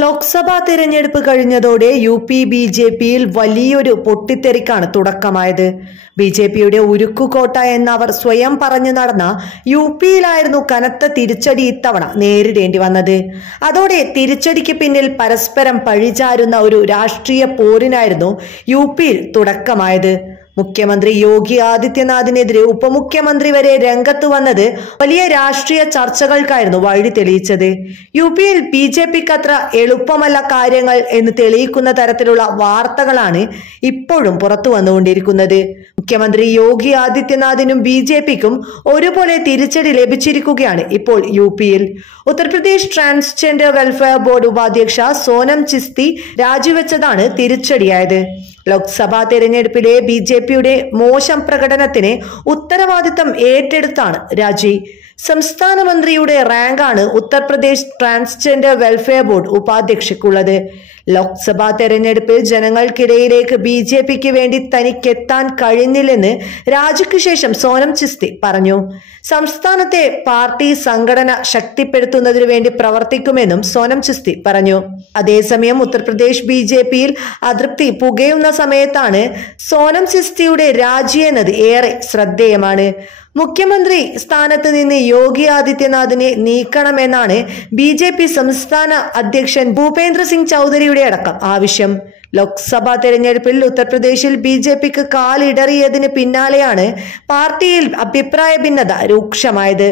ലോക്സഭാ തെരഞ്ഞെടുപ്പ് കഴിഞ്ഞതോടെ യു.പി. ബി.ജെ.പിയിൽ വലിയൊരു പൊട്ടിത്തെറിക്കാണ് തുടക്കമായത്. ബി.ജെ.പിയുടെ ഉരുക്കുകോട്ട എന്നവർ സ്വയം പറഞ്ഞു നടന്ന യു.പിയിലായിരുന്നു കനത്ത തിരിച്ചടി ഇത്തവണ നേരിടേണ്ടി വന്നത്. അതോടെ തിരിച്ചടിക്ക് പിന്നിൽ പരസ്പരം പഴിചാരുന്ന ഒരു രാഷ്ട്രീയ പോരിനായിരുന്നു യു.പിയിൽ തുടക്കമായത്. മുഖ്യമന്ത്രി യോഗി ആദിത്യനാഥിനെതിരെ ഉപമുഖ്യമന്ത്രി വരെ രംഗത്ത് വന്നത് വലിയ രാഷ്ട്രീയ ചർച്ചകൾക്കായിരുന്നു വഴി തെളിയിച്ചത്. യു.പിയിൽ ബി.ജെ.പിക്ക് അത്ര എളുപ്പമല്ല കാര്യങ്ങൾ എന്ന് തെളിയിക്കുന്ന തരത്തിലുള്ള വാർത്തകളാണ് ഇപ്പോഴും പുറത്തു വന്നുകൊണ്ടിരിക്കുന്നത്. മുഖ്യമന്ത്രി യോഗി ആദിത്യനാഥിനും ബി.ജെ.പിക്കും ഒരുപോലെ തിരിച്ചടി ലഭിച്ചിരിക്കുകയാണ് ഇപ്പോൾ യു.പിയിൽ. Uttar Pradesh transgender welfare board ഉപാധ്യക്ഷ Sonam Chishti രാജിവെച്ചതാണ് തിരിച്ചടിയായത്. Lok Sabha തെരഞ്ഞെടുപ്പിലെ ബി.ജെ.പിയുടെ മോശം പ്രകടനത്തിന് ഉത്തരവാദിത്തം ഏറ്റെടുത്താണ് രാജി. സംസ്ഥാന മന്ത്രിയുടെ റാങ്കാണ് Uttar Pradesh transgender welfare board ഉപാധ്യക്ഷയ്ക്കുള്ളത്. Lok Sabha തെരഞ്ഞെടുപ്പിൽ ജനങ്ങൾക്കിടയിലേക്ക് ബി.ജെ.പിക്ക് വേണ്ടി തനിക്കെത്താൻ കഴിഞ്ഞില്ലെന്ന് രാജിക്ക് ശേഷം സോനം ചിസ്തി പറഞ്ഞു. സംസ്ഥാനത്തെ പാർട്ടി സംഘടന ശക്തിപ്പെടുത്തുന്നതിനു വേണ്ടി പ്രവർത്തിക്കുമെന്നും സോനം ചിസ്തി പറഞ്ഞു. അതേസമയം ഉത്തർപ്രദേശ് ബി.ജെ.പിയിൽ അതൃപ്തി പുകയുന്ന സമയത്താണ് സോനം ചിസ്തിയുടെ രാജി എന്നത് ഏറെ ശ്രദ്ധേയമാണ്. മുഖ്യമന്ത്രി സ്ഥാനത്ത് നിന്ന് യോഗി ആദിത്യനാഥിനെ നീക്കണമെന്നാണ് ബി.ജെ.പി സംസ്ഥാന അധ്യക്ഷൻ ഭൂപേന്ദ്ര സിംഗ് ചൗധരിയുടെ അടക്കം ആവശ്യം. ലോക്സഭാ തെരഞ്ഞെടുപ്പിൽ ഉത്തർപ്രദേശിൽ ബി.ജെ.പിക്ക് കാലിടറിയതിന് പിന്നാലെയാണ് പാർട്ടിയിൽ അഭിപ്രായ ഭിന്നത രൂക്ഷമായത്.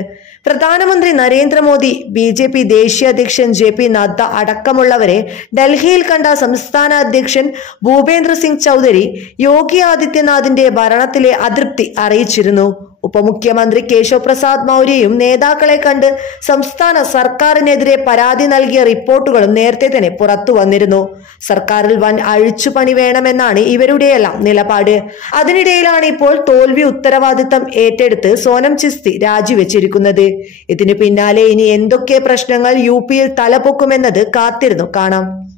പ്രധാനമന്ത്രി നരേന്ദ്രമോദി, ബി.ജെ.പി ദേശീയ അധ്യക്ഷൻ ജെ.പി നദ്ദ അടക്കമുള്ളവരെ ഡൽഹിയിൽ കണ്ട സംസ്ഥാന അധ്യക്ഷൻ ഭൂപേന്ദ്ര സിംഗ് ചൗധരി യോഗി ആദിത്യനാഥിന്റെ ഭരണത്തിലെ അതൃപ്തി അറിയിച്ചിരുന്നു. ഉപമുഖ്യമന്ത്രി കേശവ് പ്രസാദ് മൗര്യയും നേതാക്കളെ കണ്ട് സംസ്ഥാന സർക്കാരിനെതിരെ പരാതി നൽകിയ റിപ്പോർട്ടുകളും നേരത്തെ തന്നെ പുറത്തു വന്നിരുന്നു. സർക്കാരിൽ വൻ അഴിച്ചുപണി വേണമെന്നാണ് ഇവരുടെയെല്ലാം നിലപാട്. അതിനിടയിലാണ് ഇപ്പോൾ തോൽവി ഉത്തരവാദിത്തം ഏറ്റെടുത്ത് സോനം ചിസ്തി രാജിവെച്ചിരിക്കുന്നത്. ഇതിനു പിന്നാലെ ഇനി എന്തൊക്കെ പ്രശ്നങ്ങൾ യു.പിയിൽ തലപൊക്കുമെന്നത് കാത്തിരുന്നു കാണാം.